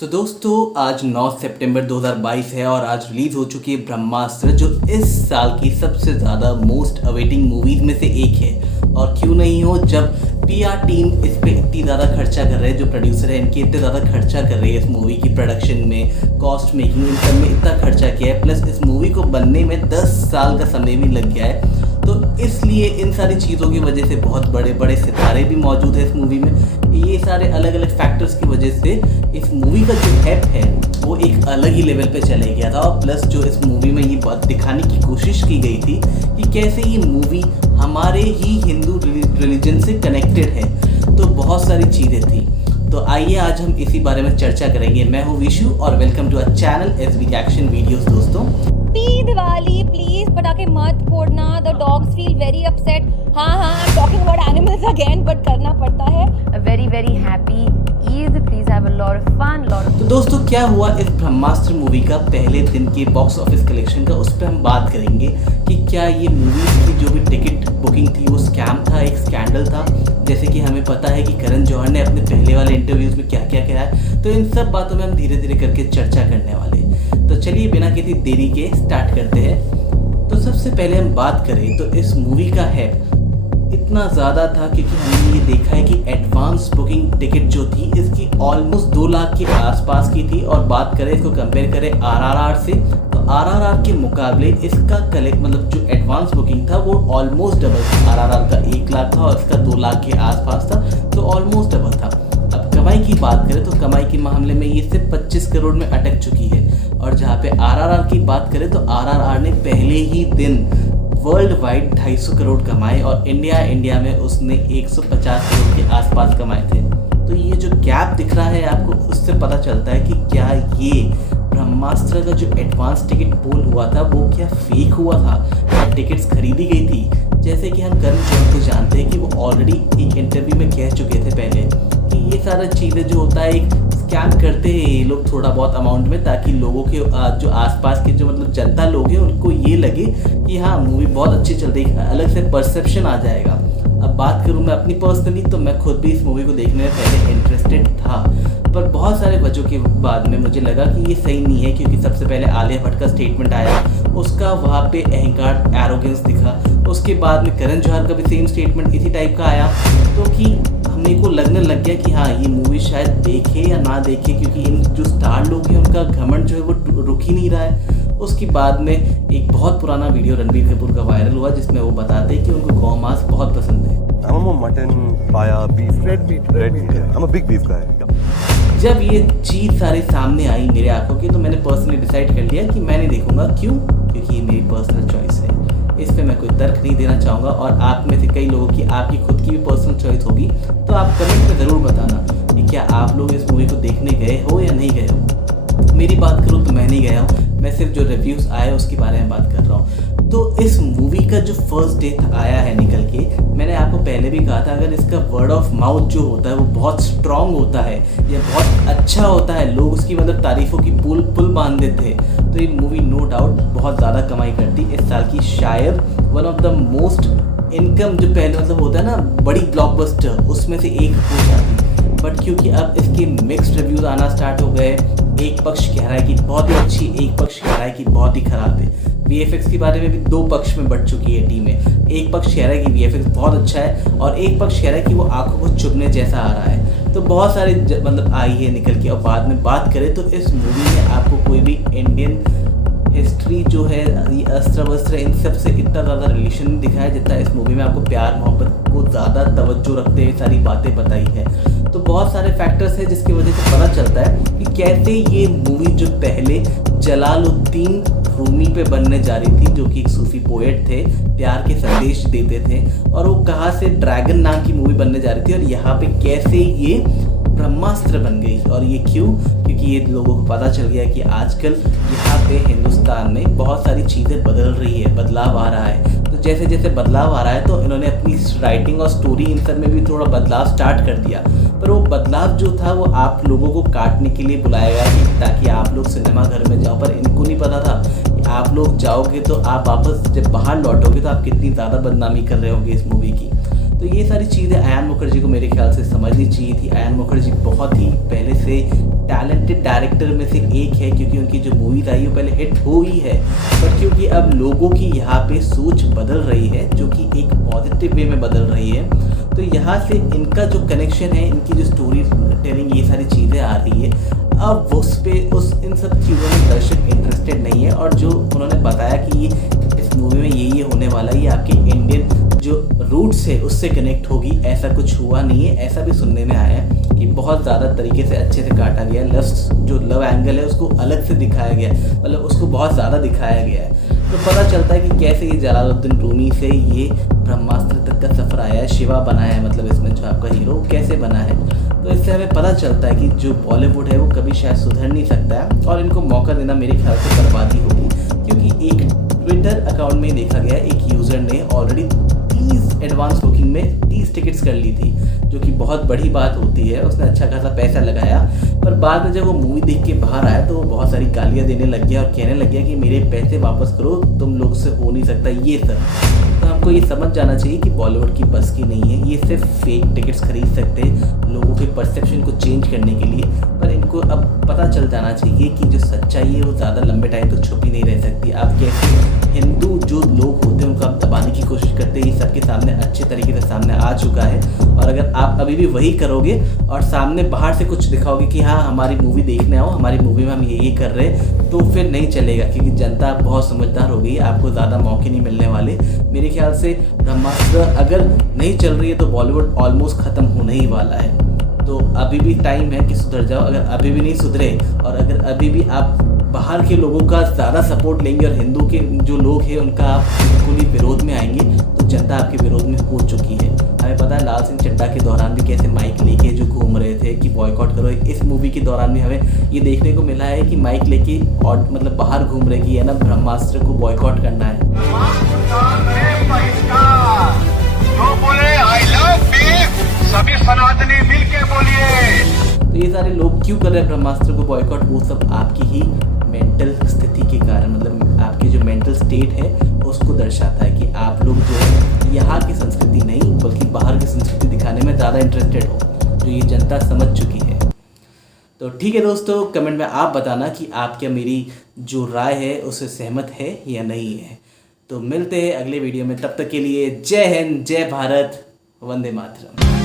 तो दोस्तों आज 9 सितंबर 2022 है और आज रिलीज़ हो चुकी है ब्रह्मास्त्र, जो इस साल की सबसे ज़्यादा मोस्ट अवेटिंग मूवीज़ में से एक है। और क्यों नहीं हो, जब पीआर टीम इस पे इतनी ज़्यादा खर्चा कर रहे हैं, जो प्रोड्यूसर है इनके इतने ज़्यादा खर्चा कर रहे हैं इस मूवी की प्रोडक्शन में, कॉस्ट मेकिंग, इन सब में इतना खर्चा किया है, प्लस इस मूवी को बनने में 10 साल का समय भी लग गया है। तो इसलिए इन सारी चीज़ों की वजह से बहुत बड़े बड़े सितारे भी मौजूद हैं इस मूवी में। ये सारे अलग अलग फैक्टर्स की वजह से इस मूवी का जो हैप है वो एक अलग ही लेवल पे चले गया था। और प्लस जो इस मूवी में ये बात दिखाने की कोशिश की गई थी कि कैसे ये मूवी हमारे ही हिंदू रिलीजन से कनेक्टेड है, तो बहुत सारी चीज़ें थी। तो आइए आज हम इसी बारे में चर्चा करेंगे। मैं हूँ विशु और welcome to our channel SV reaction videos. दोस्तों दिवाली प्लीज पटाखे मत फोड़ना, the dogs feel very upset. हाँ I am talking about animals again, but करना पड़ता है। very happy Eid, please have a lot of fun, lot of तो दोस्तों क्या हुआ इस ब्रह्मास्त्र मूवी का पहले दिन के बॉक्स ऑफिस कलेक्शन का, उस पर हम बात करेंगे कि क्या ये मूवी की जो भी टिकट बुकिंग थी वो स्कैम था, एक स्कैंडल था, जैसे कि हमें पता है कि करण जौहर ने अपने पहले वाले इंटरव्यूज़ में क्या क्या कहा है। तो इन सब बातों में हम धीरे धीरे करके चर्चा करने वाले हैं। तो चलिए बिना किसी देरी के स्टार्ट करते हैं। तो सबसे पहले हम बात करें तो इस मूवी का है इतना ज़्यादा था क्योंकि हमने ये देखा है कि एडवांस बुकिंग टिकट जो थी इसकी ऑलमोस्ट 2 लाख के आसपास की थी। और बात करें, इसको कंपेयर करें आरआरआर से, तो आरआरआर के मुकाबले इसका कलेक्ट मतलब जो एडवांस बुकिंग था वो ऑलमोस्ट डबल था। आरआरआर का 1 लाख था और इसका 2 लाख के आसपास था, तो ऑलमोस्ट डबल था। अब कमाई की बात करें तो कमाई के मामले में ये सिर्फ 25 करोड़ में अटक चुकी है। और जहाँ पे आरआरआर की बात करें तो आरआरआर ने पहले ही दिन वर्ल्ड वाइड 250 करोड़ कमाए और इंडिया में उसने 150 करोड़ के आसपास कमाए थे। तो ये जो गैप दिख रहा है आपको, उससे पता चलता है कि क्या ये ब्रह्मास्त्र का जो एडवांस टिकट पोल हुआ था वो क्या फेक हुआ था, क्या टिकट्स खरीदी गई थी। जैसे कि हम करण जौहर को जानते हैं कि वो ऑलरेडी एक इंटरव्यू में कह चुके थे पहले कि ये सारा चीज़ें जो होता है एक स्कैम करते हैं ये लोग थोड़ा बहुत अमाउंट में, ताकि लोगों के जो आसपास के जो मतलब जनता लोग हैं उनको ये लगे कि हाँ मूवी बहुत अच्छी चल रही है, अलग से परसेप्शन आ जाएगा। अब बात करूँ मैं अपनी पर्सनली, तो मैं खुद भी इस मूवी को देखने में पहले इंटरेस्टेड था, पर बहुत सारे वजहों के बाद में मुझे लगा कि ये सही नहीं है। क्योंकि सबसे पहले आलिया भट्ट का स्टेटमेंट आया, उसका वहाँ पे अहंकार एरोगेंस दिखा। उसके बाद में करण जौहर का भी सेम स्टेटमेंट इसी टाइप का आया, तो कि हमने को लगने लग गया कि हाँ ये मूवी शायद देखे या ना देखे, क्योंकि इन जो स्टार लोग हैं उनका घमंड जो है वो रुक ही नहीं रहा है। उसके बाद में एक बहुत पुराना वीडियो रणबीर कपूर का वायरल हुआ जिसमें वो बताते हैं कि उनको गौ मांस बहुत पसंद है। I'm a mutton, paya, beef. Red meat. I'm a big beef guy. जब ये चीज़ सारे सामने आई मेरे आंखों की, तो मैंने पर्सनली डिसाइड कर लिया कि मैं नहीं देखूंगा। क्यों? क्योंकि ये मेरी पर्सनल चॉइस है, इस पे मैं कोई तर्क नहीं देना चाहूँगा। और आप में से कई लोगों की आपकी खुद की भी पर्सनल चॉइस होगी, तो आप कमेंट में ज़रूर बताना कि क्या आप लोग इस मूवी को देखने गए हो या नहीं गए हो। मेरी बात करूँ तो मैं नहीं गया हूँ, मैं सिर्फ जो रिव्यूज़ आए उसके बारे में बात कर रहा हूँ। तो इस मूवी का जो फर्स्ट डे आया है निकल के, मैंने आपको पहले भी कहा था अगर इसका वर्ड ऑफ माउथ जो होता है वो बहुत स्ट्रॉन्ग होता है या बहुत अच्छा होता है, लोग उसकी मतलब तारीफ़ों की पुल बांध देते हैं, तो ये मूवी नो डाउट बहुत ज़्यादा कमाई करती। इस साल की शायद one of the most income जो पहले मतलब होता है ना बड़ी ब्लॉकबस्टर, उसमें से एक हो जाती। बट क्योंकि अब इसके मिक्स्ड रिव्यूज़ आना स्टार्ट हो गए, एक पक्ष कह रहा है कि बहुत ही अच्छी, एक पक्ष कह रहा है कि बहुत ही ख़राब है। VFX के बारे में भी 2 पक्ष में बढ़ चुकी है टीमें। एक पक्ष कह रहा है कि VFX बहुत अच्छा है और एक पक्ष कह रहा है कि वो आंखों को चुभने जैसा आ रहा है। तो बहुत सारे मतलब आई है निकल के। और बाद में बात करें तो इस मूवी में आपको कोई भी इंडियन हिस्ट्री जो है, अस्त्र वस्त्र, इन सब से इतना ज़्यादा रिलेशन नहीं दिखाया जितना इस मूवी में आपको प्यार मोहब्बत को ज़्यादा तवज्जो रखते हुए सारी बातें बताई है। तो बहुत सारे फैक्टर्स हैं जिसकी वजह से पता चलता है कि कैसे ये मूवी जो पहले जलालुद्दीन रूमी पे बनने जा रही थी, जो कि एक सूफी पोएट थे, प्यार के संदेश देते थे, और वो कहाँ से ड्रैगन नाम की मूवी बनने जा रही थी, और यहाँ पे कैसे ये ब्रह्मास्त्र बन गई। और ये क्यों? क्योंकि ये लोगों को पता चल गया कि आजकल यहाँ पे हिंदुस्तान में बहुत सारी चीज़ें बदल रही है, बदलाव आ रहा है। तो जैसे जैसे बदलाव आ रहा है तो इन्होंने अपनी राइटिंग और स्टोरी इन सब में भी थोड़ा बदलाव स्टार्ट कर दिया। पर वो बदलाव जो था वो आप लोगों को काटने के लिए बुलाया गया कि ताकि आप लोग सिनेमा घर में जाओ। पर इनको नहीं पता था कि आप लोग जाओगे तो आप वापस जब बाहर लौटोगे तो आप कितनी ज़्यादा बदनामी कर रहे होंगे इस मूवी की। तो ये सारी चीज़ें आयान मुखर्जी को मेरे ख्याल से समझनी चाहिए थी। आयान मुखर्जी बहुत ही पहले से टैलेंटेड रेटेड डायरेक्टर में से एक है, क्योंकि उनकी जो मूवीज आई वो पहले हिट हुई है, पर क्योंकि अब लोगों की यहाँ पे सोच बदल रही है, जो कि एक पॉजिटिव वे में बदल रही है, तो यहाँ से इनका जो कनेक्शन है, इनकी जो स्टोरी टेलिंग, ये सारी चीज़ें आ रही है, अब उस इन सब चीज़ों में दर्शक इंटरेस्टेड नहीं है। और जो उन्होंने बताया कि इस मूवी में ये होने वाला है, ये आपके इंडियन जो रूट्स है उससे कनेक्ट होगी, ऐसा कुछ हुआ नहीं है। ऐसा भी सुनने में आया है कि बहुत ज़्यादा तरीके से अच्छे से काटा गया है, जो लव एंगल है उसको अलग से दिखाया गया है, मतलब उसको बहुत ज़्यादा दिखाया गया है। तो पता चलता है कि कैसे ये जलालुद्दीन रूमी से ये ब्रह्मास्त्र तक का सफ़र आया है, शिवा बना है, मतलब इसमें जो आपका हीरो कैसे बना है। तो इससे हमें पता चलता है कि जो बॉलीवुड है वो कभी शायद सुधर नहीं सकता है, और इनको मौका देना मेरे ख्याल से बर्बादी होगी, क्योंकि एक ट्विटर अकाउंट में देखा गया, एक यूज़र ने ऑलरेडी 30 एडवांस बुकिंग में 30 टिकट्स कर ली थी, जो कि बहुत बड़ी बात होती है। उसने अच्छा खासा पैसा लगाया, पर बाद में जब वो मूवी देख के बाहर आया तो वो बहुत सारी गालियाँ देने लग गया और कहने लग गया कि मेरे पैसे वापस करो, तुम लोग से हो नहीं सकता ये सब। तो हमको ये समझ जाना चाहिए कि बॉलीवुड की बस की नहीं है, ये सिर्फ फेक टिकट्स खरीद सकते हैं लोगों के परसेप्शन को चेंज करने के लिए, पर इनको अब पता चल जाना चाहिए कि जो सच्चाई है वो ज़्यादा लंबे टाइम तक छुपी नहीं रह सकती। आप कैसे हिंदू जो लोग होते हैं उनको आप दबाने की कोशिश करते हैं, ये सबके सामने अच्छे तरीके से सामने आ चुका है। और अगर आप अभी भी वही करोगे और सामने बाहर से कुछ दिखाओगे कि हाँ हमारी मूवी देखने आओ, हमारी मूवी में हम ये कर रहे हैं, तो फिर नहीं चलेगा, क्योंकि जनता बहुत समझदार हो गई, आपको ज़्यादा मौके नहीं मिलने वाले। मेरे ख्याल से ब्रह्मास्त्र अगर नहीं चल रही है तो बॉलीवुड ऑलमोस्ट ख़त्म होने ही वाला है। तो अभी भी टाइम है कि सुधर जाओ। अगर अभी भी नहीं सुधरे और अगर अभी भी आप बाहर के लोगों का ज़्यादा सपोर्ट लेंगे और हिंदू के जो लोग हैं उनका आप बिल्कुल ही विरोध में आएंगे, तो जनता आपके विरोध में हो चुकी है। हमें पता है लाल सिंह चड्ढा के दौरान भी कैसे माइक लेके जो घूम रहे थे कि बॉयकॉट करो। इस मूवी के दौरान भी हमें ये देखने को मिला है कि माइक लेके और मतलब बाहर घूम रहे कि है ना ब्रह्मास्त्र को बॉयकॉट करना है। जो बोले आई लव बीफ, सभी सनातनी मिलके बोलिए। तो ये सारे लोग क्यों कर रहे हैं ब्रह्मास्त्र को बॉयकॉट? वो सब आपकी ही मेंटल स्थिति के कारण, मतलब आपकी जो मेंटल स्टेट है उसको दर्शाता है कि आप लोग जो है यहाँ की संस्कृति नहीं बल्कि बाहर की संस्कृति दिखाने में ज़्यादा इंटरेस्टेड हो, तो ये जनता समझ चुकी है। तो ठीक है दोस्तों, कमेंट में आप बताना कि आप क्या मेरी जो राय है उससे सहमत है या नहीं है। तो मिलते हैं अगले वीडियो में, तब तक के लिए जय हिंद, जय भारत, वंदे मातरम।